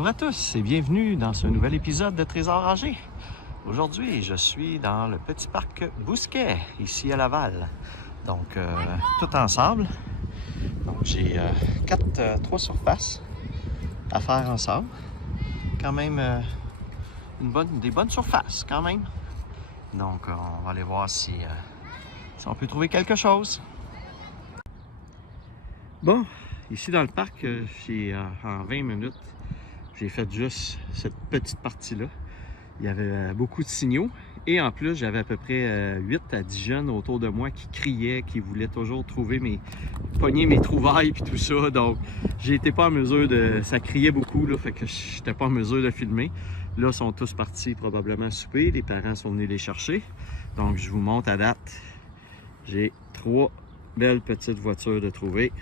Bonjour à tous et bienvenue dans ce nouvel épisode de Trésor Âgé. Aujourd'hui, je suis dans le petit parc Bousquet, ici à Laval. Donc, tout ensemble. Donc, j'ai trois surfaces à faire ensemble. Quand même, des bonnes surfaces, quand même. Donc, on va aller voir si on peut trouver quelque chose. Bon, ici dans le parc, en 20 minutes, j'ai fait juste cette petite partie-là. Il y avait beaucoup de signaux et en plus, j'avais à peu près 8 à 10 jeunes autour de moi qui criaient, qui voulaient toujours pogner mes trouvailles puis tout ça. Donc, j'étais pas en mesure de... Ça criait beaucoup, là, fait que j'étais pas en mesure de filmer. Là, ils sont tous partis probablement souper. Les parents sont venus les chercher. Donc, je vous montre à date. J'ai 3 belles petites voitures de trouver.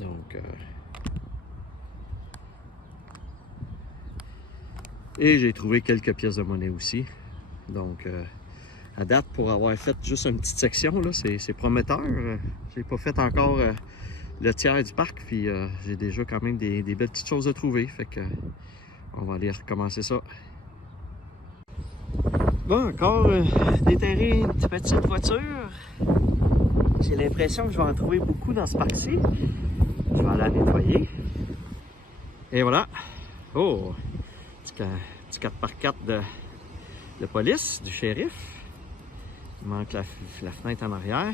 Donc, et j'ai trouvé quelques pièces de monnaie aussi. Donc, à date, pour avoir fait juste une petite section, là, c'est prometteur. J'ai pas fait encore le tiers du parc, puis j'ai déjà quand même des belles petites choses à trouver. Fait que on va aller recommencer ça. Bon, encore déterrer une petite voiture. J'ai l'impression que je vais en trouver beaucoup dans ce parc-ci. Je vais aller la nettoyer. Et voilà. Oh! Petit 4x4 de police, du shérif. Il manque la fenêtre en arrière.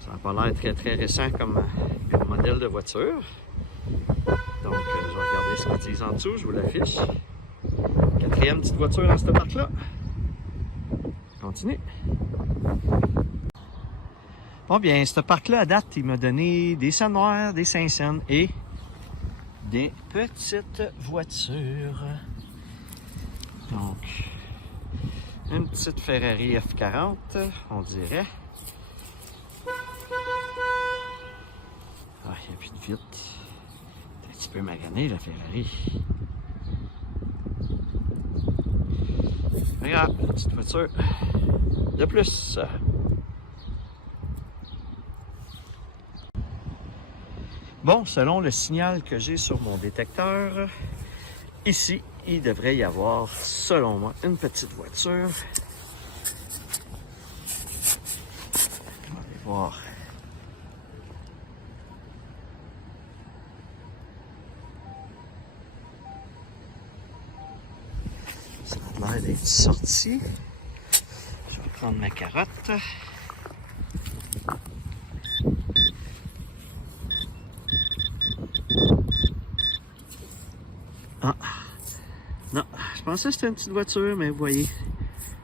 Ça n'a pas l'air très récent comme modèle de voiture. Donc, je vais regarder ce qu'ils disent en dessous, je vous l'affiche. 4e petite voiture dans ce parc-là. Continue. Bon bien, ce parc-là, à date, il m'a donné des scènes noires, des 5 cents et des petites voitures. Donc, une petite Ferrari F40, on dirait. Ah, il n'y a plus de vitre. C'est un petit peu magané, la Ferrari. Regarde, une petite voiture de plus. Bon, selon le signal que j'ai sur mon détecteur, ici, il devrait y avoir, selon moi, une petite voiture. On va aller voir. Ça a l'air d'être sorti. Je vais prendre ma carotte. Ah, non, je pensais que c'était une petite voiture, mais vous voyez,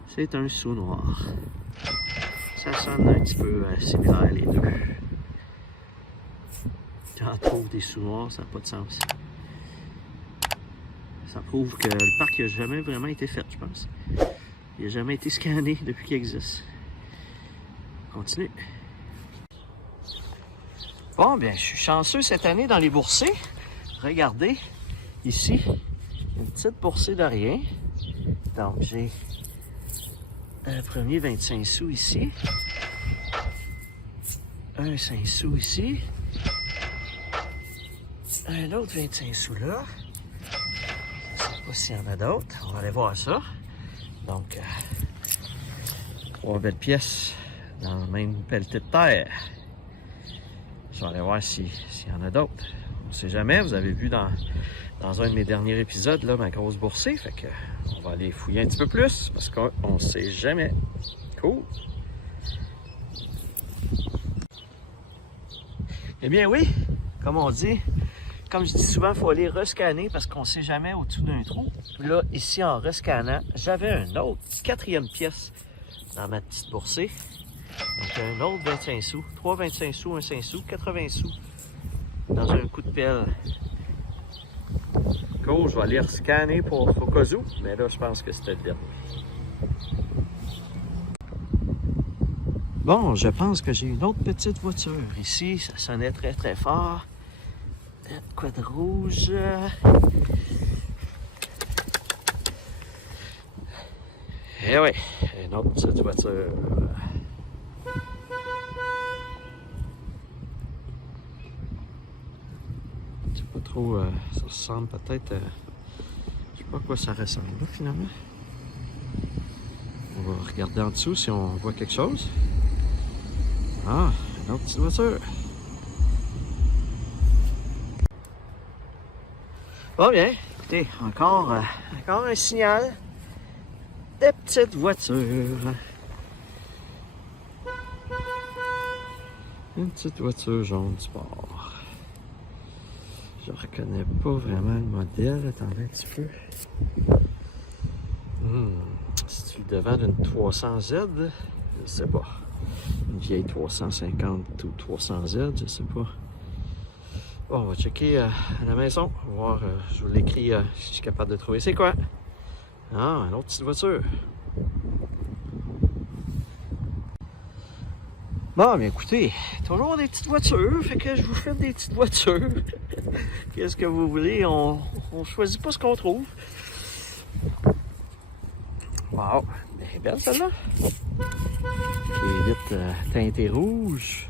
c'est un sous noir. Ça sonne un petit peu similaire les deux. J'en trouve des sous noirs, ça n'a pas de sens. Ça prouve que le parc n'a jamais vraiment été fait, je pense. Il n'a jamais été scanné depuis qu'il existe. On continue. Bon, bien, je suis chanceux cette année dans les boursiers. Regardez. Ici, une petite boursée de rien. Donc, j'ai un premier 25 sous ici. Un 5 sous ici. Un autre 25 sous là. Je ne sais pas s'il y en a d'autres. On va aller voir ça. Donc, 3 belles pièces dans la même pelletée de terre. Je vais aller voir s'il y en a d'autres. On ne sait jamais. Vous avez vu dans un de mes derniers épisodes, là, ma grosse boursée. Fait que on va aller fouiller un petit peu plus parce qu'on ne sait jamais. Cool. Eh bien oui, comme on dit, comme je dis souvent, il faut aller rescanner parce qu'on ne sait jamais au-dessous d'un trou. Là, ici, en rescannant, j'avais un autre 4e pièce dans ma petite boursée. Donc un autre 25 sous, 3 25 sous, un 5 sous, 80 sous dans un coup de pelle. Cool, je vais aller rescanner pour au cas où, mais là, je pense que c'était le dernier. Bon, je pense que j'ai une autre petite voiture. Ici, ça sonnait très fort. Quoi de rouge? Eh oui, une autre petite voiture. trop, ça ressemble peut-être à... Je sais pas à quoi ça ressemble là, finalement. On va regarder en dessous si on voit quelque chose. Ah, une autre petite voiture. Bon bien, écoutez, encore un signal de petite voiture. Une petite voiture jaune sport. Je reconnais pas vraiment le modèle. Attendez un petit peu. C'est-tu le devant d'une 300Z? Je sais pas. Une vieille 350 ou 300Z, je sais pas. Bon, on va checker à la maison. On va voir, je vous l'écris si je suis capable de trouver. C'est quoi? Ah, une autre petite voiture. Bon, mais écoutez, toujours des petites voitures, fait que je vous fais des petites voitures. Qu'est-ce que vous voulez? On choisit pas ce qu'on trouve. Wow, bien belle celle-là. Les vitres teintées rouges.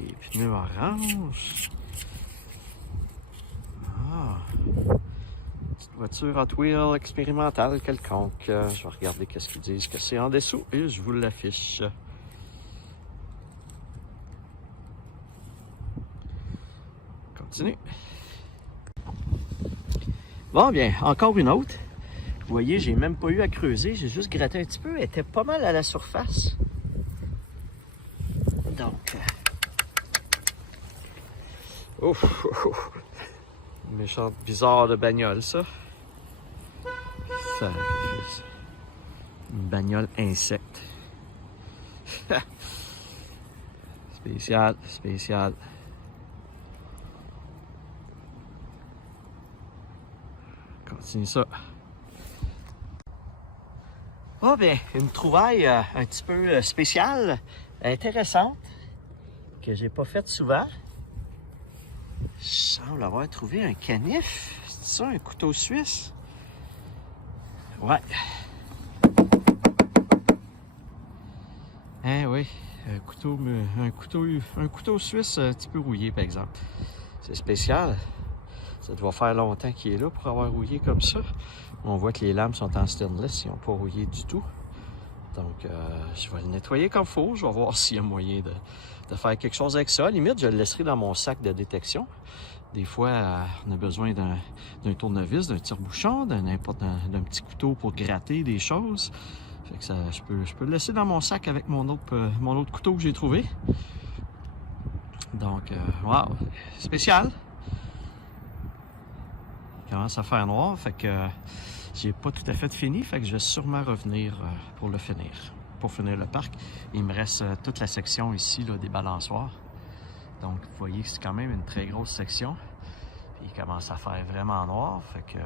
Les pneus orange. Ah, petite voiture Hot Wheels expérimentale quelconque. Je vais regarder qu'est-ce qu'ils disent que c'est en dessous et je vous l'affiche. Continue. Bon, bien, encore une autre. Vous voyez, j'ai même pas eu à creuser, j'ai juste gratté un petit peu. Elle était pas mal à la surface. Donc. Ouf! Méchante bizarre de bagnole, ça. Sacrifice. Une bagnole insecte. Spécial, spécial. Continue ça. Ah bien, une trouvaille un petit peu spéciale, intéressante, que j'ai pas faite souvent. Je semble avoir trouvé un canif. C'est ça, un couteau suisse? Ouais. Eh oui, un couteau suisse un petit peu rouillé, par exemple. C'est spécial. Ça doit faire longtemps qu'il est là pour avoir rouillé comme ça. On voit que les lames sont en stainless, ils n'ont pas rouillé du tout. Donc, je vais le nettoyer comme il faut. Je vais voir s'il y a moyen de faire quelque chose avec ça. À la limite, je le laisserai dans mon sac de détection. Des fois, on a besoin d'un tournevis, d'un tire-bouchon, d'un petit couteau pour gratter des choses. Fait que ça, je peux le laisser dans mon sac avec mon autre couteau que j'ai trouvé. Donc, wow, spécial. Il commence à faire noir, fait que j'ai pas tout à fait fini, fait que je vais sûrement revenir pour le finir. Pour finir le parc. Il me reste toute la section ici là, des balançoires. Donc, vous voyez que c'est quand même une très grosse section. Puis, il commence à faire vraiment noir, fait que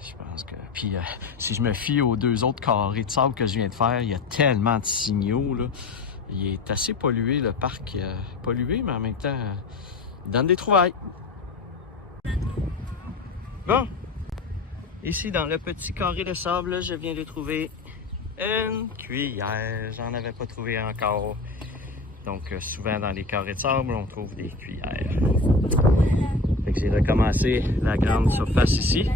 je pense que... Puis, si je me fie aux deux autres carrés de sable que je viens de faire, il y a tellement de signaux, là. Il est assez pollué, le parc. Pollué, mais en même temps, il donne des trouvailles. Bon, ici dans le petit carré de sable, je viens de trouver une cuillère. J'en avais pas trouvé encore. Donc souvent dans les carrés de sable, on trouve des cuillères. Fait que j'ai recommencé la grande surface ici,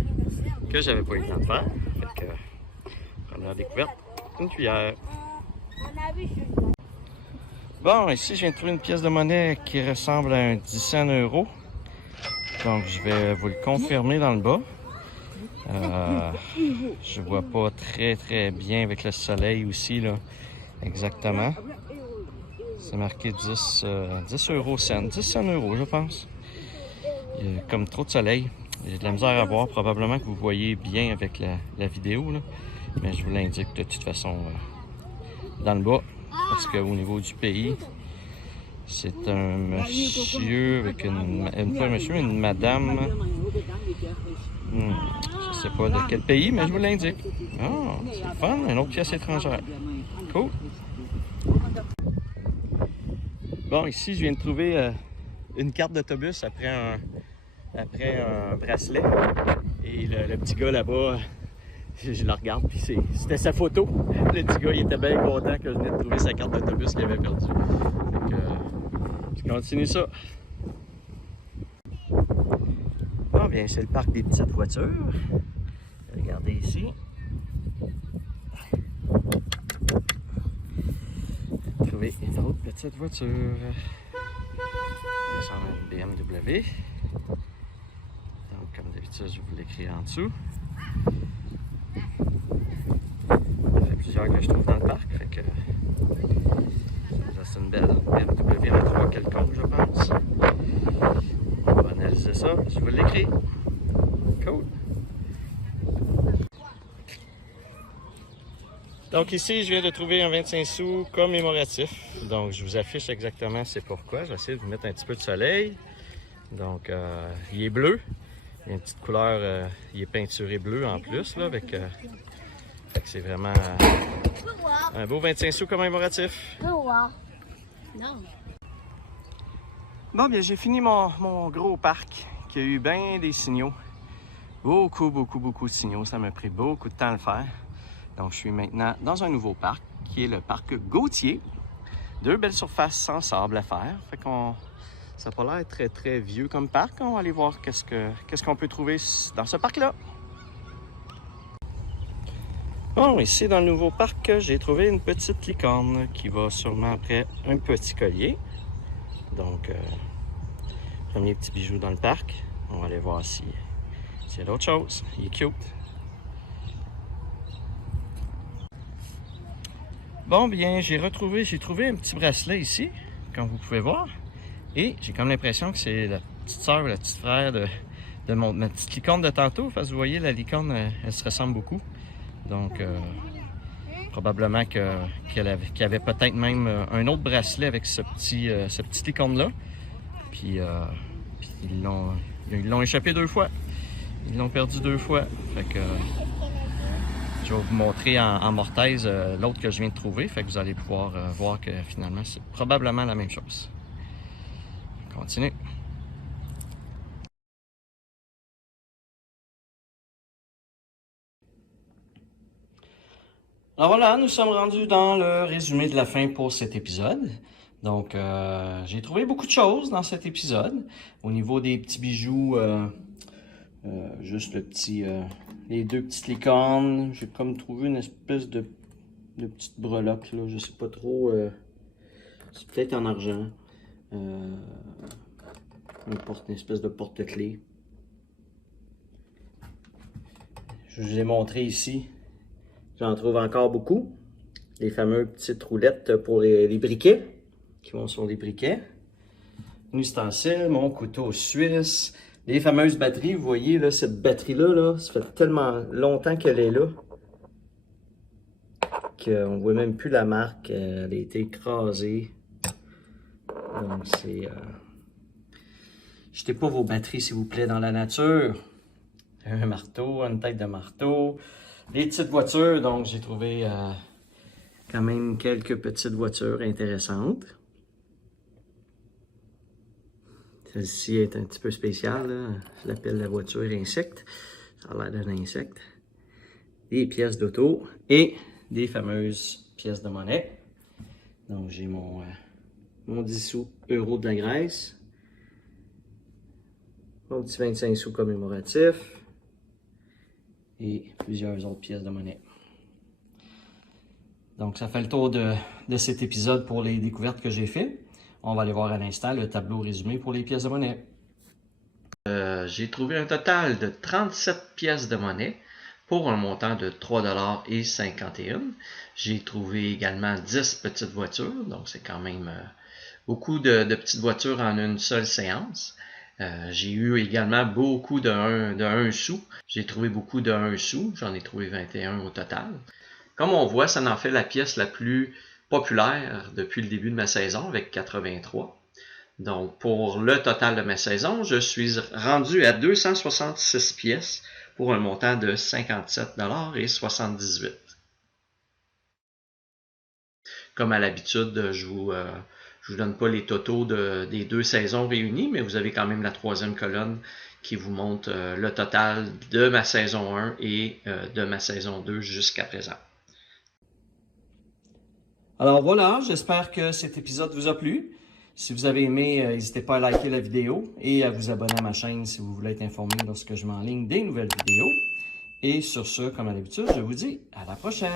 que j'avais pas eu le temps de faire. Fait que, première découverte, une cuillère. Bon, ici je viens de trouver une pièce de monnaie qui ressemble à un 10 cents €. Donc, je vais vous le confirmer dans le bas. Je vois pas très bien avec le soleil aussi, là, exactement. C'est marqué 10 €, 10 cents €, je pense. Il y a comme trop de soleil. J'ai de la misère à voir. Probablement que vous voyez bien avec la vidéo, là. Mais je vous l'indique de toute façon dans le bas. Parce qu'au niveau du pays, c'est un monsieur avec une madame. Je sais pas de quel pays, mais je vous l'indique. Ah, c'est le fun, une autre pièce étrangère. Cool. Bon, ici, je viens de trouver une carte d'autobus après un bracelet. Et le petit gars là-bas, je le regarde, puis c'était sa photo. Le petit gars, il était bien content que je venais de trouver sa carte d'autobus qu'il avait perdue. Je continue ça. Bon, bien, c'est le parc des petites voitures. Regardez ici. Trouver une autre petite voiture. Ça ressemble à une BMW. Donc, comme d'habitude, je vous l'écris en dessous. Ça fait plusieurs que je trouve dans le parc. Fait que c'est une belle BMW en 3 quelconque, je pense. On va analyser ça. Je vous l'écris. Cool. Donc ici, je viens de trouver un 25 sous commémoratif. Donc je vous affiche exactement c'est pourquoi. Je vais essayer de vous mettre un petit peu de soleil. Donc il est bleu. Il y a une petite couleur, il est peinturé bleu en plus, là, avec fait que c'est vraiment un beau 25 sous commémoratif. Non. Bon, bien, j'ai fini mon gros parc qui a eu bien des signaux. Beaucoup de signaux. Ça m'a pris beaucoup de temps à le faire. Donc, je suis maintenant dans un nouveau parc qui est le parc Gautier. 2 belles surfaces sans sable à faire. Fait qu'on ça n'a pas l'air très vieux comme parc. On va aller voir qu'est-ce qu'on peut trouver dans ce parc-là. Bon, ici dans le nouveau parc, j'ai trouvé une petite licorne qui va sûrement après un petit collier. Donc, premier petit bijou dans le parc. On va aller voir s'il y a d'autres choses. Il est cute. Bon, bien, j'ai trouvé un petit bracelet ici, comme vous pouvez voir. Et j'ai comme l'impression que c'est la petite sœur ou la petite frère de ma petite licorne de tantôt. Parce que vous voyez, la licorne, elle se ressemble beaucoup. Donc, probablement qu'elle avait peut-être même un autre bracelet avec ce petit licorne-là. Puis ils l'ont échappé 2 fois. Ils l'ont perdu 2 fois. Fait que je vais vous montrer en mortaise l'autre que je viens de trouver. Fait que vous allez pouvoir voir que finalement, c'est probablement la même chose. On continue. Alors voilà, nous sommes rendus dans le résumé de la fin pour cet épisode. Donc, j'ai trouvé beaucoup de choses dans cet épisode. Au niveau des petits bijoux, juste les 2 petites licornes. J'ai comme trouvé une espèce de petite breloque, là. Je sais pas trop. C'est peut-être en argent. Une espèce de porte-clés. Je vous ai montré ici. J'en trouve encore beaucoup. Les fameuses petites roulettes pour les briquets, qui vont sur les briquets. Un ustensile, mon couteau suisse. Les fameuses batteries, vous voyez, là, cette batterie-là, là, ça fait tellement longtemps qu'elle est là qu'on ne voit même plus la marque. Elle a été écrasée. Donc, c'est... Jetez pas vos batteries, s'il vous plaît, dans la nature. Un marteau, une tête de marteau. Les petites voitures, donc j'ai trouvé quand même quelques petites voitures intéressantes. Celle-ci est un petit peu spéciale, là. Je l'appelle la voiture insecte. Ça a l'air d'un insecte. Des pièces d'auto et des fameuses pièces de monnaie. Donc j'ai mon 10 sous euro de la Grèce. Mon petit 25 sous commémoratif. Et plusieurs autres pièces de monnaie. Donc ça fait le tour de cet épisode pour les découvertes que j'ai fait. On va aller voir à l'instant le tableau résumé pour les pièces de monnaie. J'ai trouvé un total de 37 pièces de monnaie pour un montant de 3,51 $. J'ai trouvé également 10 petites voitures, donc c'est quand même beaucoup de petites voitures en une seule séance. J'ai eu également beaucoup de 1 sou. J'ai trouvé beaucoup de 1 sou. J'en ai trouvé 21 au total. Comme on voit, ça en fait la pièce la plus populaire depuis le début de ma saison avec 83. Donc, pour le total de ma saison, je suis rendu à 266 pièces pour un montant de 57,78 $. Comme à l'habitude, je vous donne pas les totaux des 2 saisons réunies, mais vous avez quand même la 3e colonne qui vous montre le total de ma saison 1 et de ma saison 2 jusqu'à présent. Alors voilà, j'espère que cet épisode vous a plu. Si vous avez aimé, n'hésitez pas à liker la vidéo et à vous abonner à ma chaîne si vous voulez être informé lorsque je mets en ligne des nouvelles vidéos. Et sur ce, comme à l'habitude, je vous dis à la prochaine!